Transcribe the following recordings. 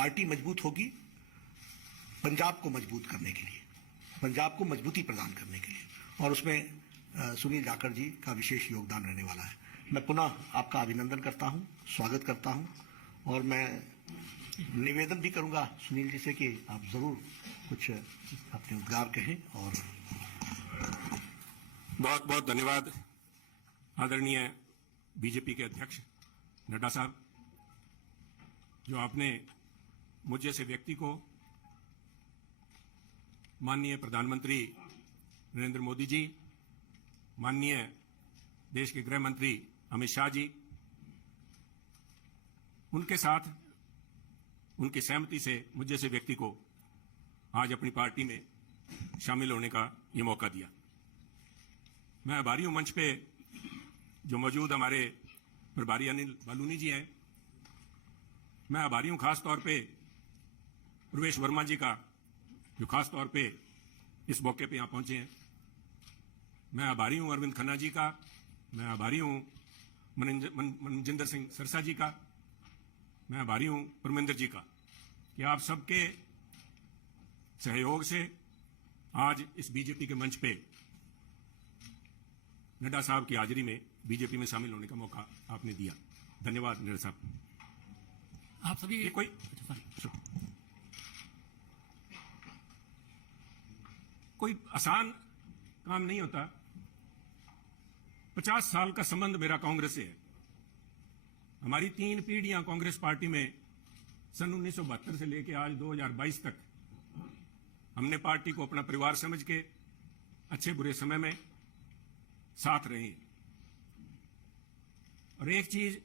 Party मजबूत होगी पंजाब को मजबूत करने के लिए, पंजाब को मजबूती प्रदान करने के लिए, और उसमें सुनील जाखड़ जी का विशेष योगदान रहने वाला है। मैं पुनः आपका अभिनंदन करता हूं, स्वागत करता हूं, और मैं निवेदन भी करूंगा सुनील जी से कि आप जरूर कुछ अपने उद्गार कहें। और बहुत बहुत धन्यवाद आदरणीय बीजेपी के अध्यक्ष नड्डा साहब, जो आपने मुझ जैसे व्यक्ति को माननीय प्रधानमंत्री नरेंद्र मोदी जी, माननीय देश के गृह मंत्री अमित शाह जी, उनके साथ उनकी सहमति से मुझ जैसे व्यक्ति को आज अपनी पार्टी में शामिल होने का ये मौका दिया। मैं आभारी हूं मंच पे जो मौजूद हमारे प्रभारी अनिल बालूनी जी हैं। मैं आभारी हूं खास तौर पे प्रवेश वर्मा जी का, जो खास तौर पे इस मौके पे यहां पहुंचे हैं। मैं आभारी हूं अरविंद खन्ना जी का, मैं आभारी हूं मनजिंदर सिंह सरसा जी का, मैं आभारी हूं परमिंदर जी का कि आप सबके सहयोग से आज इस बीजेपी के मंच पे नड्डा साहब की हाजिरी में बीजेपी में शामिल होने का मौका आपने दिया। धन्यवाद नड्डा साहब। आप सभी कोई आसान काम नहीं होता। 50 साल का संबंध मेरा कांग्रेस से है। हमारी 3 पीढ़ियां कांग्रेस पार्टी में सन 1972 से लेकर आज 2022 तक हमने पार्टी को अपना परिवार समझ के अच्छे बुरे समय में साथ रहे हैं। और एक चीज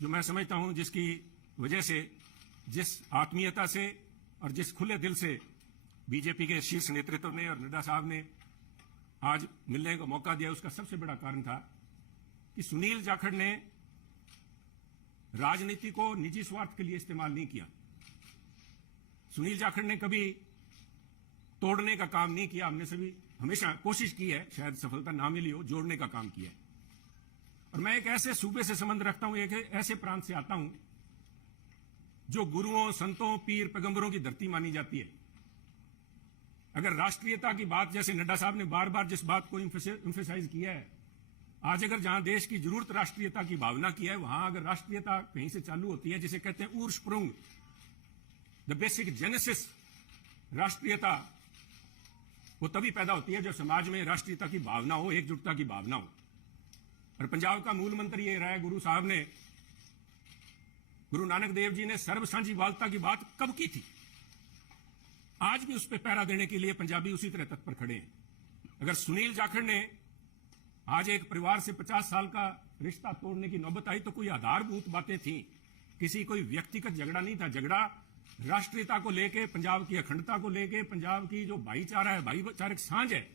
जो मैं समझता हूं, जिसकी वजह से, जिस आत्मीयता से और जिस खुले दिल से बीजेपी के शीर्ष नेतृत्व ने और नड्डा साहब ने आज मिलने का मौका दिया, उसका सबसे बड़ा कारण था कि सुनील जाखड़ ने राजनीति को निजी स्वार्थ के लिए इस्तेमाल नहीं किया। सुनील जाखड़ ने कभी तोड़ने का काम नहीं किया। हमने सभी हमेशा कोशिश की है, शायद सफलता ना मिली हो, जोड़ने का काम किया है। और मैं एक ऐसे सूबे से संबंध रखता हूं, एक ऐसे प्रांत से आता हूं जो गुरुओं, संतों, पीर, पैगंबरों की धरती मानी जाती है। अगर राष्ट्रीयता की बात, जैसे नड्डा साहब ने बार बार जिस बात को इंफेसाइज किया है, आज अगर जहां देश की जरूरत राष्ट्रीयता की भावना की है, वहां अगर राष्ट्रीयता कहीं से चालू होती है, जिसे कहते हैं उर्स्प्रुंग, द बेसिक जेनेसिस राष्ट्रीयता, वो तभी पैदा होती है जब समाज में राष्ट्रीयता की भावना हो, एकजुटता की भावना हो। और पंजाब का मूल मंत्र ये रहा है, गुरु साहब ने, गुरु नानक देव जी ने सर्व साझीवालता की बात कब की थी? आज भी उस पर पहरा देने के लिए पंजाबी उसी तरह तत्पर खड़े हैं। अगर सुनील जाखड़ ने आज एक परिवार से 50 साल का रिश्ता तोड़ने की नौबत आई तो कोई आधारभूत बातें थी, किसी कोई व्यक्तिगत झगड़ा नहीं था। झगड़ा राष्ट्रीयता को लेके, पंजाब की अखंडता को लेके, पंजाब की जो भाईचारा है, भाईचारक सांझ है,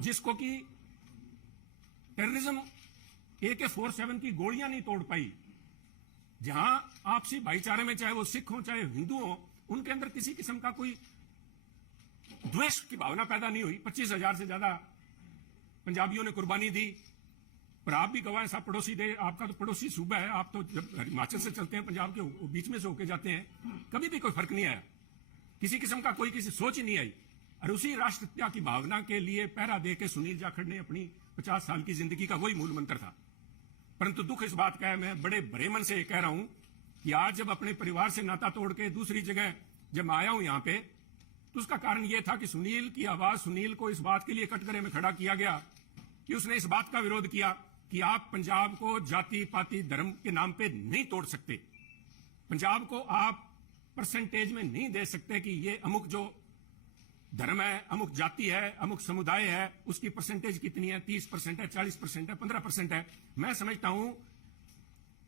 जिसको कि टेररिज्म AK-47 की गोलियां नहीं तोड़ पाई। जहां आपसी भाईचारे में, चाहे वो सिख हो चाहे हिंदू हो, उनके अंदर किसी किस्म का कोई द्वेष की भावना पैदा नहीं हुई। 25,000 से ज्यादा पंजाबियों ने कुर्बानी दी। पर आप भी गवाह हैं, साहब, पड़ोसी दे, आपका तो पड़ोसी सूबा है, आप तो जब हिमाचल से चलते हैं, पंजाब के बीच में से होके जाते हैं, कभी भी कोई फर्क नहीं आया, किसी किस्म का कोई किसी सोच ही नहीं आई। और उसी राष्ट्रीयता की भावना के लिए पहरा दे के सुनील जाखड़ ने अपनी 50 साल की जिंदगी का वही मूल मंत्र था। परंतु दुख इस बात का है, मैं बड़े भरे मन से कह रहा हूं कि आज जब अपने परिवार से नाता तोड़ के दूसरी जगह जब मैं आया हूं यहां पे, तो उसका कारण यह था कि सुनील की आवाज, सुनील को इस बात के लिए कटघरे में खड़ा किया गया कि उसने इस बात का विरोध किया कि आप पंजाब को जाति पाति धर्म के नाम पे नहीं तोड़ सकते। पंजाब को आप परसेंटेज में नहीं दे सकते कि ये अमुक जो धर्म है, अमुक जाति है, अमुक समुदाय है, उसकी परसेंटेज कितनी है, 30% है, 40% है, 15% है। मैं समझता हूं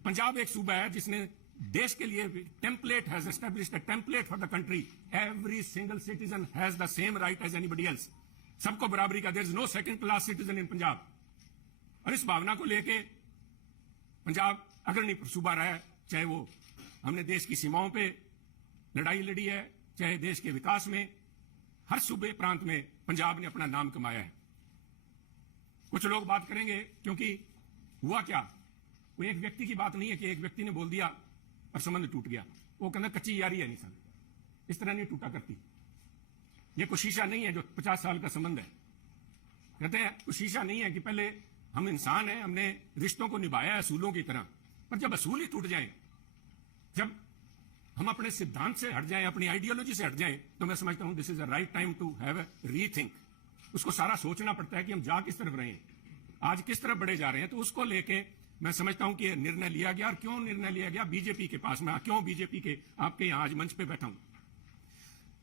पंजाब एक सूबा है जिसने देश के लिए template has established a template for the country. Every single citizen has the same right as anybody else. सबको बराबरी का, there is no second class citizen in Punjab. और इस भावना को लेके पंजाब अग्रणी सूबा रहा है, चाहे वो हमने देश की सीमाओं पे लड़ाई लड़ी है, चाहे देश के विकास में, हर सूबे प्रांत में पंजाब ने अपना नाम कमाया है। कुछ लोग बात करेंगे, क्योंकि हुआ क्या, वो एक व्यक्ति की बात नहीं है कि एक व्यक्ति ने बोल दिया और संबंध टूट गया। वो कहना कच्ची यारी है नहीं सर, इस तरह नहीं टूटा करती। ये कोई शीशा नहीं है जो 50 साल का संबंध है। कहते हैं कोई शीशा नहीं है कि पहले हम इंसान हैं, हमने रिश्तों को निभाया है असूलों की तरह, पर जब असूल ही टूट जाएं, जब हम अपने सिद्धांत से हट जाएं, अपनी आइडियोलॉजी से हट जाएं, तो मैं समझता हूं this is a right time to have a rethink. उसको सारा सोचना पड़ता है कि हम जा किस तरफ रहे हैं, आज किस तरफ बढ़े जा रहे हैं। तो उसको लेके मैं समझता हूं कि यह निर्णय लिया गया। और क्यों निर्णय लिया गया? बीजेपी के पास, मैं क्यों बीजेपी के आपके यहां आज मंच पे बैठा हूं।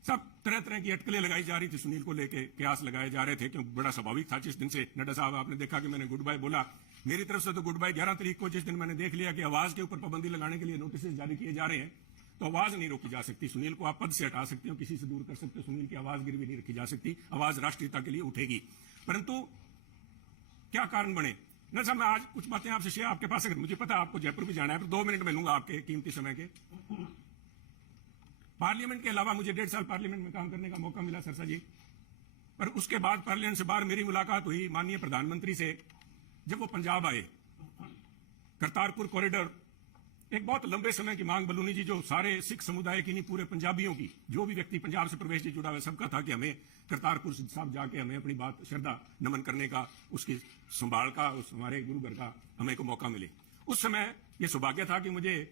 सब तरह तरह की अटकलें लगाई जा रही थी, सुनील को लेके कयास लगाए जा रहे थे, क्योंकि बड़ा स्वाभाविक था। जिस दिन से नड्डा साहब आपने देखा कि मैंने गुड बाय बोला, मेरी तरफ से तो गुड बाय 11 तारीख को, जिस दिन मैंने देख लिया कि आवाज के ऊपर पाबंदी लगाने के लिए नोटिस जारी किए जा रहे हैं, तो आवाज नहीं रोकी जा सकती। सुनील को आप पद से हटा सकते हो, किसी से दूर कर सकते हो, सुनील की आवाज गिरवी नहीं रखी जा सकती। आवाज राष्ट्रीयता के लिए उठेगी। परंतु क्या कारण बने न साहब, मैं आज कुछ बातें आपसे शेयर, आपके पास अगर मुझे पता है आपको जयपुर भी जाना है, तो 2 मिनट में लूंगा आपके कीमती समय के। पार्लियामेंट के अलावा मुझे 1.5 साल पार्लियामेंट में काम करने का मौका मिला सरसा जी, पर उसके बाद पार्लियामेंट से बाहर मेरी मुलाकात हुई माननीय प्रधानमंत्री से, जब वो पंजाब आए। करतारपुर कॉरिडोर एक बहुत लंबे समय की मांग बलूनी जी, जो सारे सिख समुदाय की नहीं, पूरे पंजाबियों की, जो भी व्यक्ति पंजाब से प्रवेश से जुड़ा हुआ सबका था कि हमें करतारपुर साहब जाके हमें अपनी बात श्रद्धा नमन करने का, उसकी संभाल का, उस हमारे गुरु घर का हमें को मौका मिले। उस समय यह सौभाग्य था कि मुझे